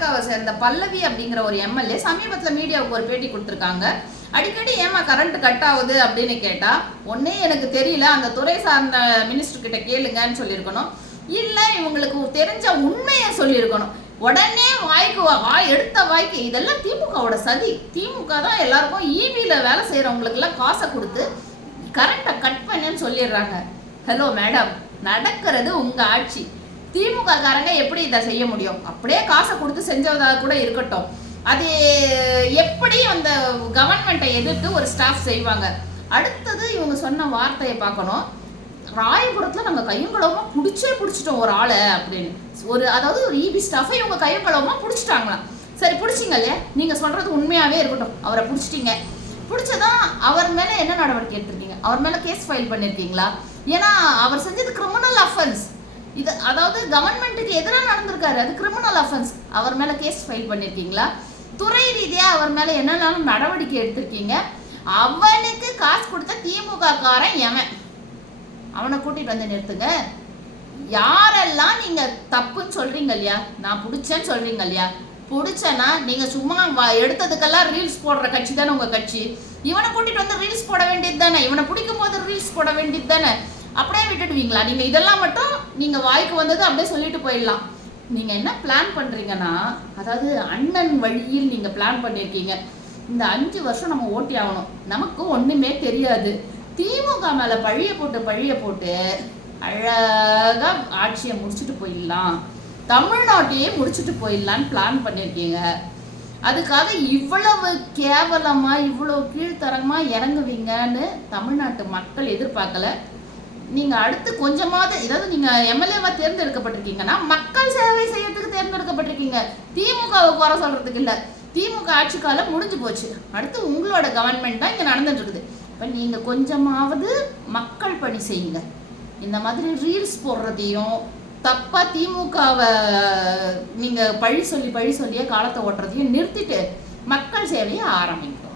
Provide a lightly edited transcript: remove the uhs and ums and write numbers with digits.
பாஜகவை சேர்ந்த பல்லவி அப்படிங்கிற ஒரு எம்எல்ஏ சமீபத்தில் மீடியாவுக்கு ஒரு பேட்டி கொடுத்துருக்காங்க. அடிக்கடி ஏமா கரண்ட் கட் ஆகுது அப்படின்னு கேட்டா, ஒன்னே எனக்கு தெரியல, அந்த துறை சார்ந்த மினிஸ்டர் கிட்ட கேளுங்கன்னு சொல்லியிருக்கணும். இல்லை இவங்களுக்கு தெரிஞ்ச உண்மையை சொல்லியிருக்கணும். உடனே எடுத்த வாய்க்கு இதெல்லாம் திமுகவோட சதி. திமுக தான் எல்லாருக்கும் ஈபியில் வேலை செய்கிறவங்களுக்கெல்லாம் காசை கொடுத்து கரண்ட்டை கட் பண்ணுன்னு சொல்லிடுறாங்க. ஹலோ மேடம், நடக்கிறது உங்கள் ஆட்சி. திமுக காரங்க எப்படி இதை செய்ய முடியும்? அப்படியே காசை கொடுத்து செஞ்சதாக கூட இருக்கட்டும், அது எப்படி அந்த கவர்மெண்ட்டை எதிர்த்து ஒரு ஸ்டாஃப் செய்வாங்க? அடுத்தது இவங்க சொன்ன வார்த்தையை பார்க்கணும். ராயபுரத்தில் நாங்கள் கையும் களவுமா பிடிச்சிட்டோம் ஒரு ஆளை அப்படின்னு அதாவது ஒரு இபி ஸ்டாஃபை இவங்க கையும் களவுமா பிடிச்சிட்டாங்களாம். சரி, பிடிச்சிங்க இல்லையா? நீங்கள் சொல்கிறது உண்மையாகவே இருக்கட்டும், அவரை பிடிச்சிட்டிங்க. பிடிச்சதான் அவர் மேலே என்ன நடவடிக்கை எடுத்திருக்கீங்க? அவர் மேலே கேஸ் ஃபைல் பண்ணியிருக்கீங்களா? ஏன்னா அவர் செஞ்சது கிரிமினல் அஃபென்ஸ். இது அதாவது கவர்மெண்ட்டுக்கு எதிராக நடந்திருக்காரு, அது கிரிமினல் அஃபென்ஸ். அவர் மேலே கேஸ் ஃபைல் பண்ணியிருக்கீங்களா? துறை ரீதியாக அவர் மேலே என்னென்னாலும் நடவடிக்கை எடுத்திருக்கீங்க? அவனுக்கு காசு கொடுத்த திமுக காரன் எவன்? அவனை கூட்டிகிட்டு வந்து நிறுத்துங்க. யாரெல்லாம் நீங்கள் தப்புன்னு சொல்கிறீங்க இல்லையா, நான் பிடிச்சேன்னு சொல்கிறீங்க இல்லையா, பிடிச்சேன்னா நீங்கள் சும்மா எடுத்ததுக்கெல்லாம் ரீல்ஸ் போடுற கட்சி தானே உங்கள் கட்சி. இவனை கூட்டிகிட்டு வந்து ரீல்ஸ் போட வேண்டியது தானே, இவனை பிடிக்கும் போது ரீல்ஸ் போட வேண்டியது தானே. அப்படியே விட்டுடுவீங்களா? நீங்கள் இதெல்லாம் மட்டும் நீங்கள் வாய்க்கு வந்தது அப்படியே சொல்லிட்டு போயிடலாம். நீங்கள் என்ன பிளான் பண்ணுறீங்கன்னா, அதாவது அண்ணன் வழியில் நீங்கள் பிளான் பண்ணியிருக்கீங்க. இந்த 5 வருஷம் நம்ம ஓட்டி ஆகணும், நமக்கு ஒன்றுமே தெரியாது. திமுக மேலே பழிய போட்டு அழகாக ஆட்சியை முடிச்சுட்டு போயிடலாம், தமிழ்நாட்டையே முடிச்சுட்டு போயிடலான்னு பிளான் பண்ணியிருக்கீங்க. அதுக்காக இவ்வளவு கேவலமாக இவ்வளவு கீழ்த்தரமாக இறங்குவீங்கன்னு தமிழ்நாட்டு மக்கள் எதிர்பார்க்கல. நீங்கள் அடுத்து கொஞ்சமாவது, ஏதாவது நீங்கள் எம்எல்ஏவாக தேர்ந்தெடுக்கப்பட்டிருக்கீங்கன்னா மக்கள் சேவை செய்யறதுக்கு தேர்ந்தெடுக்கப்பட்டிருக்கீங்க. திமுகவை குறை சொல்கிறதுக்கு இல்லை. திமுக ஆட்சி காலம் முடிஞ்சு போச்சு, அடுத்து உங்களோட கவர்மெண்ட் தான் இங்கே நடந்துட்டு இருக்குது. இப்போ நீங்கள் கொஞ்சமாவது மக்கள் பணி செய்யுங்க. இந்த மாதிரி ரீல்ஸ் போடுறதையும் தப்பாக திமுகவை நீங்கள் பழி சொல்லியே காலத்தை ஓட்டுறதையும் நிறுத்திட்டு மக்கள் சேவையை ஆரம்பிக்கும்.